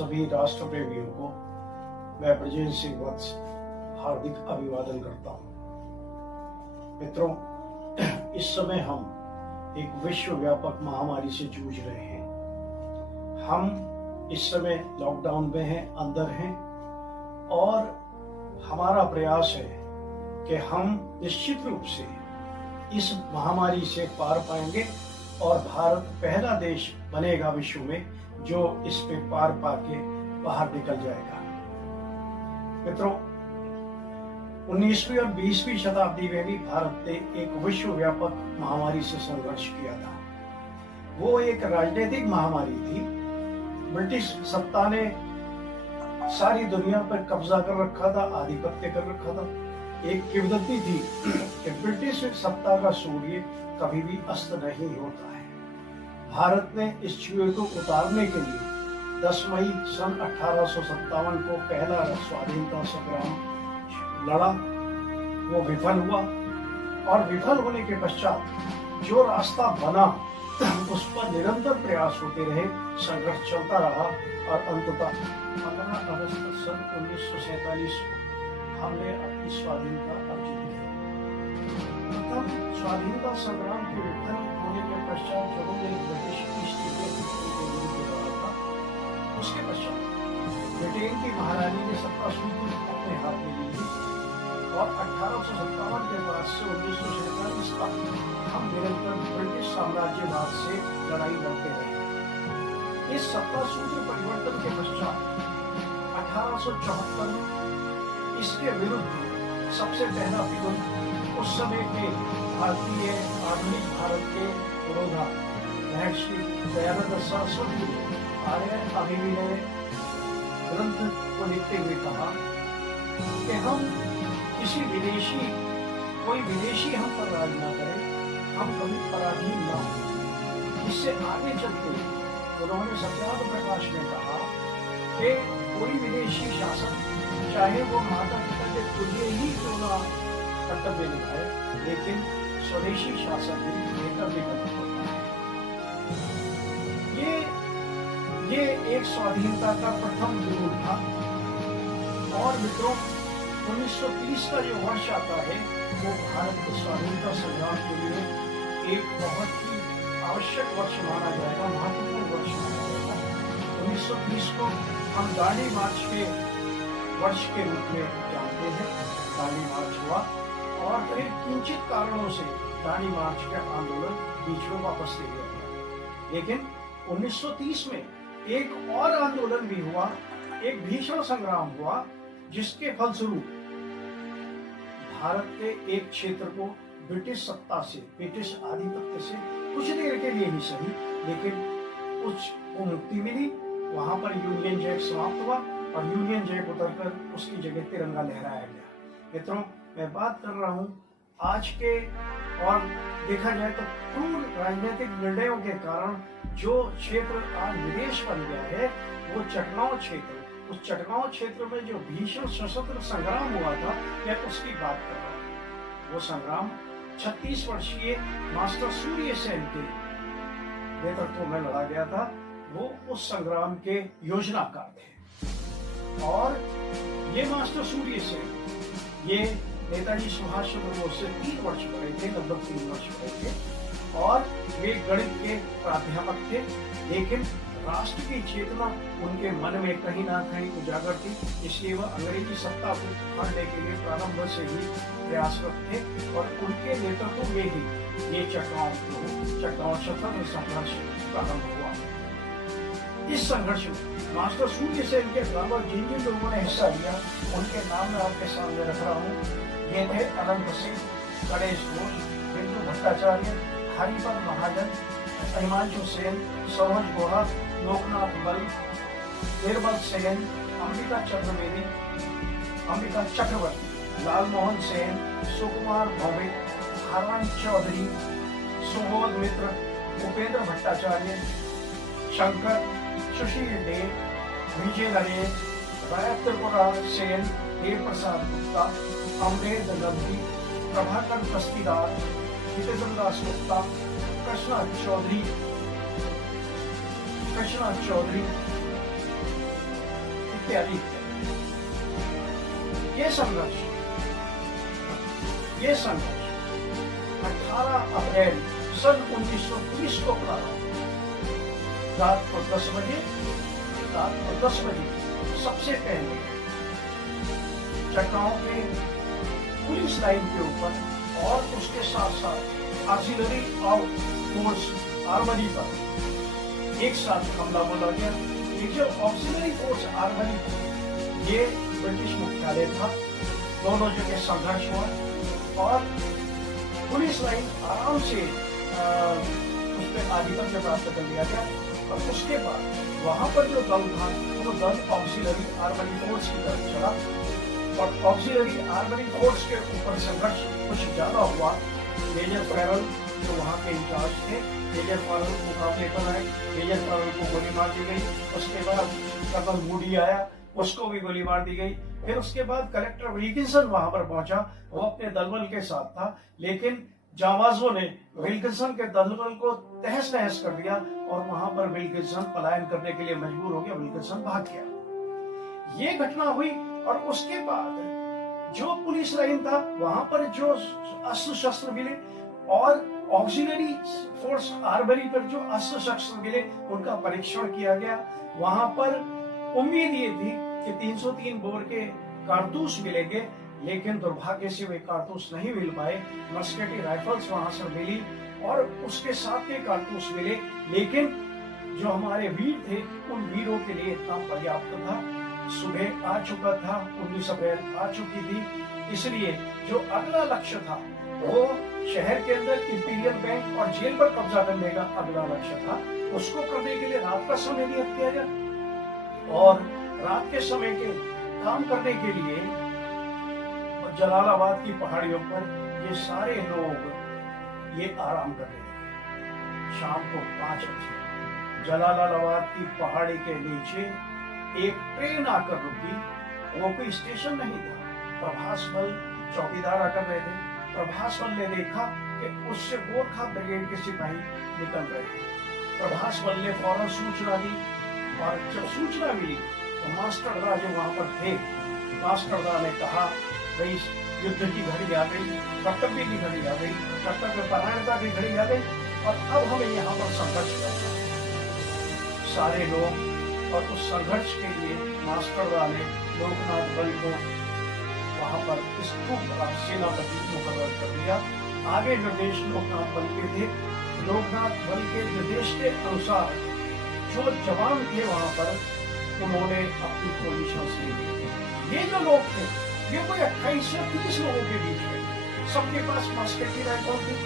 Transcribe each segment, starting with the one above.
सभी राष्ट्र प्रेमियों को मैं ब्रजेश सिंह वत्स हार्दिक अभिवादन करता हूँ। मित्रों, इस समय हम एक विश्व व्यापक महामारी से जूझ रहे हैं। हम इस समय लॉकडाउन में हैं, अंदर हैं, और हमारा प्रयास है कि हम निश्चित रूप से इस महामारी से पार पाएंगे और भारत पहला देश बनेगा विश्व में जो इस पे पार पाके बाहर निकल जाएगा। मित्रों, 19वीं और 20वीं शताब्दी में भी भारत ने एक विश्व व्यापक महामारी से संघर्ष किया था। वो एक राजनीतिक महामारी थी। ब्रिटिश सत्ता ने सारी दुनिया पर कब्जा कर रखा था, आधिपत्य कर रखा था। एक किंवदंती थी कि ब्रिटिश सत्ता का सूर्य कभी भी अस्त नहीं होता है। भारत ने इस छुए को उतारने के लिए 10 मई सन 1857 को पहला स्वाधीनता संग्राम लड़ा। वो विफल हुआ और विफल होने के पश्चात जो रास्ता बना उस पर निरंतर प्रयास होते रहे, संघर्ष चलता रहा और अंततः 15 अगस्त सन 1947 को हमने अपनी स्वाधीनता अर्जित की। प्रथम स्वाधीनता संग्राम के विफल होने के पश्चात जब हमने ब्रिटिश ईस्ट इंडिया कंपनी के विरुद्ध लड़ा था, उसके पश्चात ब्रिटेन की महारानी ने सत्ता सूत्र अपने हाथ में ली और 1857 के बाद से 1947 तक हम निरंतर ब्रिटिश साम्राज्यवाद से लड़ाई लड़ते रहे। इस सत्ता सूत्र परिवर्तन के पश्चात 1874 इसके विरुद्ध सबसे पहला विरोध उस समय के भारतीय आधुनिक भारत के पुरोधा महर्षि दयानंद सरस्वती आर्य अभिनय ग्रंथ को लिखते हुए कहा कि हम कोई विदेशी हम पर राज ना करे, हम कभी पराधीन ना हो। इससे आगे चलते उन्होंने सत्याग्रह प्रकाश में कहा कि कोई विदेशी शासन चाहे वो माता पिता के तुल्य ही क्यों ना कर्तव्य निभाए, लेकिन स्वदेशी शासन भी बेहतर विकल्प होता है। ये एक स्वाधीनता का प्रथम विरोध था। और मित्रों, 1930 का जो वर्ष आता है वो भारत के स्वाधीनता संग्राम के लिए एक बहुत ही आवश्यक वर्ष माना जाएगा, महत्वपूर्ण वर्ष माना जाएगा। 1930 को हम दांडी मार्च के वर्ष के रूप में जानते हैं। दांडी मार्च हुआ और फिर किंचित कारणों से दांडी मार्च का आंदोलन बीच में वापस ले लिया गया। लेकिन 1930 में एक और आंदोलन भी हुआ, एक भीषण संग्राम हुआ, जिसके फलस्वरूप भारत के एक क्षेत्र को ब्रिटिश सत्ता से, ब्रिटिश आधिपत्य से कुछ देर के लिए ही सही, लेकिन को मुक्ति मिली। वहां पर यूनियन जैक समाप्त हुआ और यूनियन जैक उतरकर उसकी जगह तिरंगा लहराया गया। मित्रों, मैं बात कर रहा हूं आज के, और देखा जाए तो क्रूर राजनीतिक निर्णयों के कारण जो क्षेत्र आज विदेश बन गया है वो चटगांव क्षेत्र। उस चटगांव क्षेत्र में जो भीषण सशस्त्र संग्राम हुआ था, मैं उसकी बात कर रहा हूँ। वो संग्राम 36 वर्षीय मास्टर सूर्य सेन के नेतृत्व में लड़ा गया था। वो उस संग्राम के योजनाकार थे। और ये मास्टर सूर्य सेन, ये नेताजी सुभाष चंद्र बोस से 3 वर्ष बड़े थे, लगभग 3 वर्ष बड़े थे, और वे गणित के प्राध्यापक थे। लेकिन राष्ट्र की चेतना उनके मन में कहीं ना कहीं उजागर थी, इसलिए वह अंग्रेजी सत्ता को फाड़ने के लिए प्रारंभ से ही प्रयासरत थे। और उनके नेतृत्व में ही ये चटगांव स्वतंत्र संघर्ष प्रारंभ हुआ। इस संघर्ष में मास्टर सूर्य सेन के अलावा जिन जिन लोगों ने हिस्सा लिया उनके नाम मैं आपके सामने रख रहा हूँ। ये थे अनंत सिंह, गणेश घोष, बिंदु भट्टाचार्य, हरिपद महाजन, हिमांशु सेन, सरोज बोरा, लोकनाथ बल, बीरबल सेन, अंबिका चक्रवर्ती, लालमोहन सेन, सुकुमार भौमिक, हरवन चौधरी, सुबोध मित्र, उपेंद्र भट्टाचार्य, शंकर, सुशील देव, विजय नरेश, रायत्रिपुरा सेन, देव प्रसाद गुप्ता, अमरेंद्र नंदी, प्रभाकर कस्तीदार, जितेंद्र दास गुप्ता, कृष्णा चौधरी, इत्यादि। ये संघर्ष 18 अप्रैल सन 1930 को प्रारंभ, रात को 10 बजे सबसे पहले चटगांव के पुलिस लाइन के ऊपर और उसके साथ साथ ऑक्सिलरी फोर्स आर्मरी पर एक साथ हमला बोला गया। ये जो ऑक्सिलरी फोर्स आर्मरी ये ब्रिटिश मुख्यालय था, दोनों जगह संघर्ष हुआ और पुलिस लाइन आराम से उस पर आधिपत्य प्राप्त कर लिया गया। और उसके बाद वहां पर जो दल था वो दल ऑक्सिलरी आर्मरी फोर्स की तरफ चला और ऑक्सिलरी आर्मरी फोर्स के ऊपर संघर्ष कुछ ज्यादा हुआ। मेजर फैरल जो वहां के इंचार्ज थे, मेजर फैरल मुकाबले पर आए, मेजर फैरल को गोली मार दी गई। उसके बाद कर्नल मूडी आया, उसको भी गोली मार दी गई। फिर उसके बाद कलेक्टर विल्किंसन वहां पर पहुंचा, वो अपने दलबल के साथ था, लेकिन जाबाजों ने विल्किंसन के दलबल को तहस नहस कर दिया और वहां पर विल्किंसन पलायन करने के लिए मजबूर हो गया, विल्किंसन भाग गया। ये घटना हुई और उसके बाद जो पुलिस लाइन था वहां पर जो अस्त्र शस्त्र मिले और ऑक्सिलरी फोर्स आर्मरी पर जो अस्त्र शस्त्र मिले उनका परीक्षण किया गया। वहां पर उम्मीद ये थी कि 303 बोर के कारतूस मिलेंगे, लेकिन दुर्भाग्य से वे कारतूस नहीं मिल पाए। मस्केटी राइफल्स वहां से मिली और उसके साथ के कारतूस मिले, लेकिन जो हमारे वीर थे उन वीरों के लिए इतना पर्याप्त था। सुबह आ चुका था, 19 अप्रैल आ चुकी थी, इसलिए जो अगला लक्ष्य था वो शहर के अंदर इंपीरियल बैंक और जेल पर कब्जा करने का अगला लक्ष्य था। उसको करने के लिए रात का समय नियत किया गया और रात के समय के काम करने के लिए जलालाबाद की पहाड़ियों पर ये सारे लोग ये आराम कर रहे थे। शाम को 5 बजे जलालाबाद की पहाड़ी के नीचे एक ट्रेन आकर रुकी। वो कोई स्टेशन नहीं था। प्रभास बल चौकीदार आकर रहे थे। प्रभास बल ने देखा कि उससे गोरखा ब्रिगेड के सिपाही निकल रहे थे। प्रभास बल ने फौरन सूचना दी और जब सूचना मिली तो मास्टर दा जो वहां पर थे, मास्टर दा ने कहा भाई युद्ध की घड़ी आ गई, कर्तव्य की घड़ी आ गई, कर्तव्य परायणता की घड़ी आ गई और अब हमें यहाँ पर संघर्ष करना है। सारे लोग और उस संघर्ष के लिए मास्टर दा ने लोकनाथ बल को वहां पर सेनापति मुकर्रर कर दिया। आगे निर्देश लोकनाथ बल के थे। लोकनाथ बल के निर्देश के अनुसार जो जवान थे वहां पर उन्होंने अपनी पोजीशन ली। ये जो लोग थे ये कोई 28 से 30 लोगों के बीच में, सबके पास मस्केटी राइफल थी।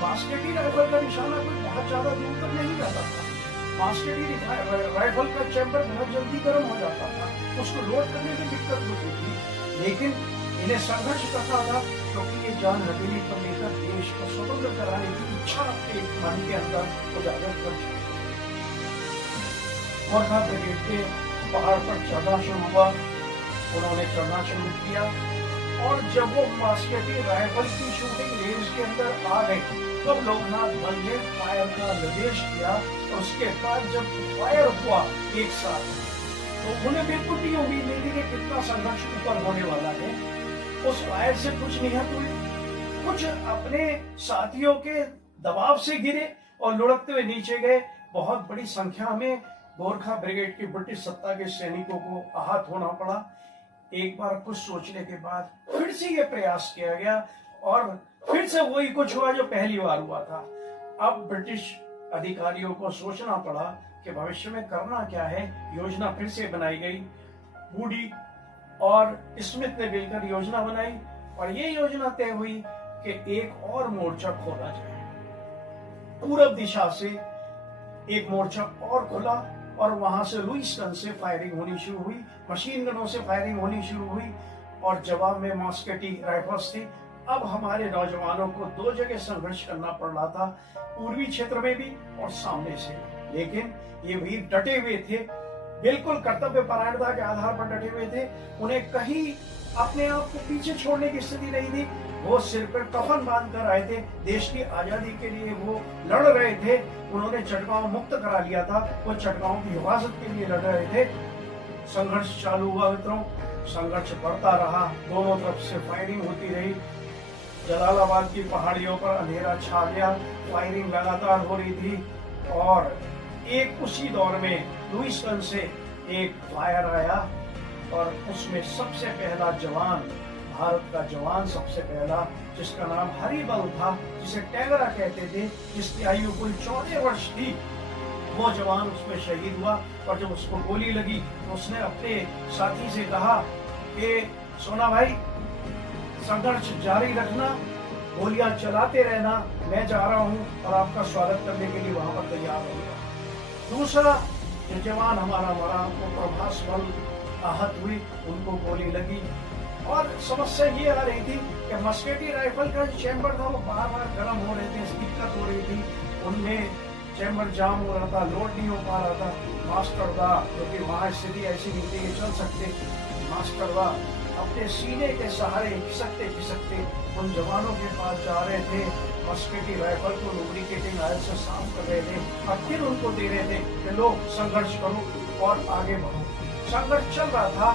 मस्केटी राइफल का निशाना कोई बहुत ज्यादा दूर तक नहीं जाता था। मस्केटी राइफल का चैम्बर बहुत जल्दी गर्म हो जाता था, उसको लोड करने में दिक्कत होती थी। लेकिन इन्हें संघर्ष करना था क्योंकि ये जान हथेली पर लेकर देश को स्वतंत्र कराने की इच्छा अपने मन के अंदर उजागर कर चुके थे। गोरखा ब्रिगेड के पहाड़ पर चढ़ना शुरू हुआ। उन्होंने चढ़ना शुरू किया और जब वो मस्केटी राइफल की शूटिंग रेंज के अंदर आ गए तब लोकनाथ बल ने फायर का निर्देश किया। और उसके बाद जब फायर हुआ एक साथ तो उन्हें बिल्कुल भी उम्मीद नहीं थी कि कितना संघर्ष ऊपर होने वाला है। उस फायर से कुछ निहत हुए, कुछ अपने साथियों के दबाव से गिरे और लुढ़कते हुए नीचे गए। बहुत बड़ी संख्या में गोरखा ब्रिगेड की ब्रिटिश सत्ता के सैनिकों को आहत होना पड़ा। एक बार कुछ सोचने के बाद फिर से ये प्रयास किया गया और फिर से वही कुछ हुआ जो पहली बार हुआ था। अब ब्रिटिश अधिकारियों को सोचना पड़ा कि भविष्य में करना क्या है। योजना फिर से बनाई गई। बूडी और स्मिथ ने मिलकर योजना बनाई और ये योजना तय हुई कि एक और मोर्चा खोला जाए। पूरब दिशा से एक मोर्चा और खुला और वहां से लुइस गन से फायरिंग होनी शुरू हुई, मशीन गनों से फायरिंग होनी शुरू हुई और जवाब में मस्केटी राइफल्स थी। अब हमारे नौजवानों को दो जगह संघर्ष करना पड़ रहा था, पूर्वी क्षेत्र में भी और सामने से। लेकिन ये वीर डटे हुए थे, बिल्कुल कर्तव्य परायणता के आधार पर डटे हुए थे। उन्हें कहीं अपने आप को पीछे छोड़ने की स्थिति नहीं थी। वो सिर पर कफन बांध कर आए थे, देश की आजादी के लिए वो लड़ रहे थे। उन्होंने चटगांव मुक्त करा लिया था, वो चटगांव की हिफाजत के लिए लड़ रहे थे। संघर्ष चालू हुआ मित्रों, संघर्ष बढ़ता रहा, दोनों तरफ से फायरिंग होती रही। जलालाबाद की पहाड़ियों पर अंधेरा छा गया, फायरिंग लगातार हो रही थी और एक उसी दौर में लुइसगंज से एक फायर आया और उसमें सबसे पहला जवान, भारत का जवान सबसे पहला, जिसका नाम हरिबल था, जिसे टैगरा कहते थे, जिसकी आयु कुल 14 वर्ष थी, वो जवान उसमें शहीद हुआ। और जब उसको गोली लगी तो उसने अपने साथी से कहा कि सोना भाई, संघर्ष जारी रखना, गोलियां चलाते रहना, मैं जा रहा हूं और आपका स्वागत करने के लिए वहां पर तैयार होगा। दूसरा जो जवान हमारा मरा वो प्रभास बल आहत हुए, उनको गोली लगी। और समस्या ये आ रही थी कि मस्केटी राइफल का जो चैम्बर था वो बार बार गर्म हो रहे थे, दिक्कत हो रही थी, उनमें चैम्बर जाम हो रहा था, लोड नहीं हो पा रहा था। मास्टर दा, क्योंकि वहां स्थिति ऐसी नहीं थी कि चल सकते, मास्टर दा अपने सीने के सहारे खिसकते खिसकते उन जवानों के पास जा रहे थे, मस्केटी राइफल को लुब्रिकेटिंग ऑयल से साफ कर रहे थे और फिर उनको दे रहे थे कि लो संघर्ष करो और आगे बढ़ो। संघर्ष चल रहा था,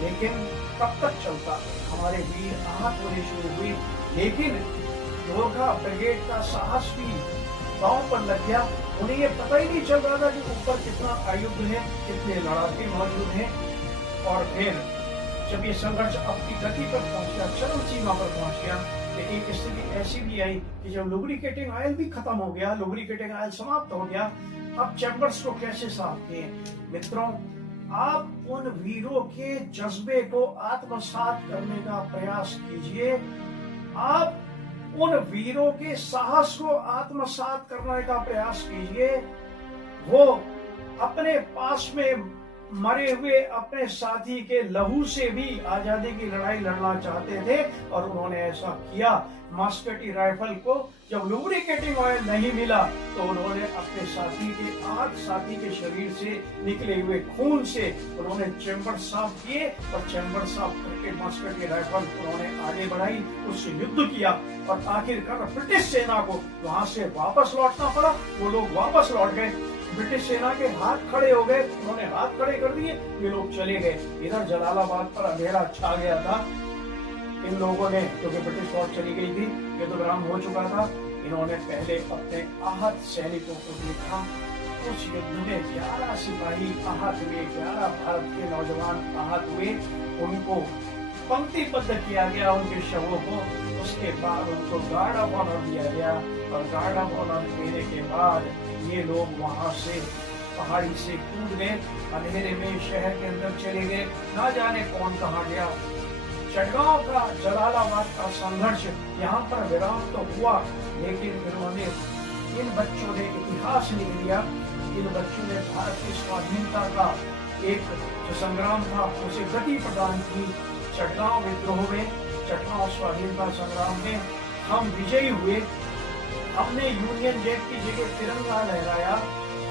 लेकिन कब तक चलता, हमारे वीर आहत होने शुरू हुए, लेकिन गोरखा ब्रिगेड का साहस भी गांव पर लग गया। उन्हें ये पता ही नहीं चल रहा था कि ऊपर कितना आयुध है, कितने लड़ाके मौजूद हैं। और फिर जब ये संघर्ष अपनी गति पर पहुंच गया, चरम सीमा पर पहुंच गया, तो एक स्थिति ऐसी भी आई कि जब लुब्रिकेटिंग ऑयल भी खत्म हो गया, लुब्रिकेटिंग ऑयल समाप्त हो गया, अब चैम्बर्स को कैसे साफ किए। मित्रों, आप उन वीरों के जज्बे को आत्मसात करने का प्रयास कीजिए, आप उन वीरों के साहस को आत्मसात करने का प्रयास कीजिए। वो अपने पास में मरे हुए अपने साथी के लहू से भी आजादी की लड़ाई लड़ना चाहते थे और उन्होंने ऐसा किया। मस्केटी राइफल को जब लुब्रिकेटिंग ऑयल नहीं मिला तो उन्होंने अपने साथी के शरीर से निकले हुए खून से उन्होंने चैम्बर साफ किए और चैम्बर साफ करके मस्केटी राइफल उन्होंने आगे बढ़ाई, उससे युद्ध किया और आखिरकार ब्रिटिश सेना को वहां से वापस लौटना पड़ा। वो लोग वापस लौट गए, ब्रिटिश सेना के हाथ खड़े हो गए, उन्होंने हाथ खड़े कर दिए, ये लोग चले गए। इधर जलालाबाद पर अंधेरा छा गया था। इन लोगों ने, क्योंकि ब्रिटिश फौज चली गई थी, युद्धविराम हो चुका था, इन्होंने पहले अपने आहत सैनिकों को देखा। उस युद्ध में 11 सिपाही आहत हुए, 11 भारत के नौजवान आहत हुए, उनको पंक्तिबद्ध किया गया, उनके शवों को। उसके बाद उनको गार्ड ऑफ ऑनर दिया गया और गार्ड ऑफ ऑनर देने के बाद ये लोग वहां से पहाड़ी से कूद गए, अंधेरे में शहर के अंदर चले गए, ना जाने कौन कहाँ गया। चटगांव का, जलालाबाद का संघर्ष यहाँ पर विराम तो हुआ, लेकिन इन्होंने, इन बच्चों ने इतिहास लिख दिया। इन बच्चों ने भारत की स्वाधीनता का एक जो संग्राम था उसे गति प्रदान की। चटगांव विद्रोह में, चटगांव स्वाधीनता संग्राम में हम विजयी हुए। हमने यूनियन जैक की जगह तिरंगा लहराया।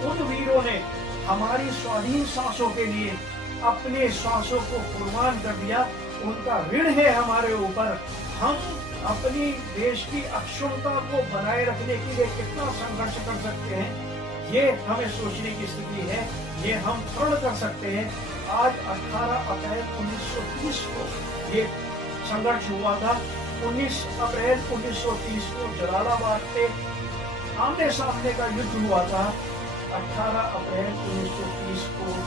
उन वीरों ने हमारी स्वाधीन सांसों के लिए अपने सांसों को कुर्बान कर दिया। उनका ऋण है हमारे ऊपर। हम अपनी देश की अक्षुण्णता को बनाए रखने के लिए कितना संघर्ष कर सकते हैं, ये हमें सोचने की स्थिति है। ये हम प्रण कर सकते हैं। आज 18 अप्रैल 1930 को ये संघर्ष हुआ था। 19 अप्रैल 1930 को जलालाबाद पे आमने सामने का युद्ध हुआ था। 18 अप्रैल 1930 को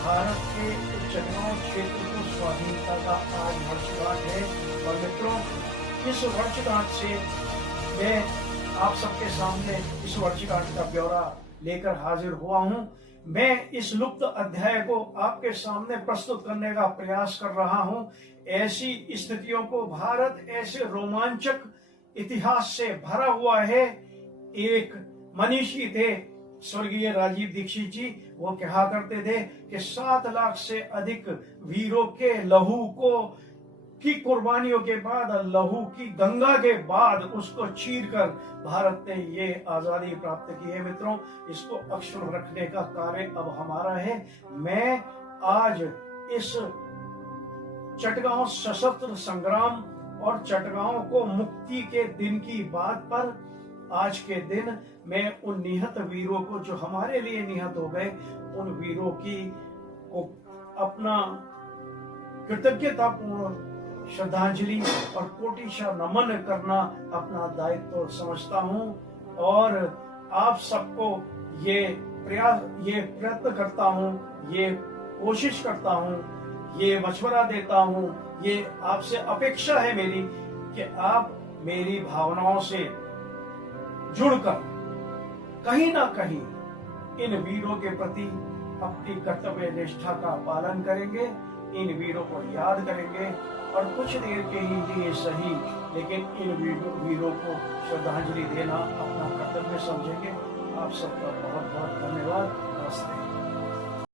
भारत के चटगांव क्षेत्र को स्वाधीनता का आज वर्षगांठ है। और मित्रों, इस वर्षगांठ से मैं आप सबके सामने इस वर्षगांठ का ब्यौरा लेकर हाजिर हुआ हूं। मैं इस लुप्त अध्याय को आपके सामने प्रस्तुत करने का प्रयास कर रहा हूं। ऐसी स्थितियों को, भारत ऐसे रोमांचक इतिहास से भरा हुआ है। एक मनीषी थे स्वर्गीय राजीव दीक्षित जी, वो कहा करते थे कि 7 लाख से अधिक वीरों के लहू को की कुर्बानियों के बाद, लहू की गंगा के बाद उसको चीरकर भारत ने ये आजादी प्राप्त की है। मित्रों, इसको अक्षुण्ण रखने का कार्य अब हमारा है। मैं आज इस चटगांव सशस्त्र संग्राम और चटगांव को मुक्ति के दिन की बात पर, आज के दिन मैं उन निहत वीरों को, जो हमारे लिए निहत हो गए, उन वीरों की को अपना कृतज्ञतापूर्ण श्रद्धांजलि और कोटिशा नमन करना अपना दायित्व समझता हूं और आप सबको ये प्रयत्न करता हूं, ये कोशिश करता हूं, ये मशवरा देता हूं, ये आपसे अपेक्षा है मेरी कि आप मेरी भावनाओं से जुड़कर कहीं ना कहीं इन वीरों के प्रति अपनी कर्तव्य निष्ठा का पालन करेंगे, इन वीरों को याद करेंगे और कुछ देर के ही लिए सही लेकिन इन वीरों को श्रद्धांजलि देना अपना कर्तव्य समझेंगे। आप सबका बहुत बहुत धन्यवाद। नमस्ते।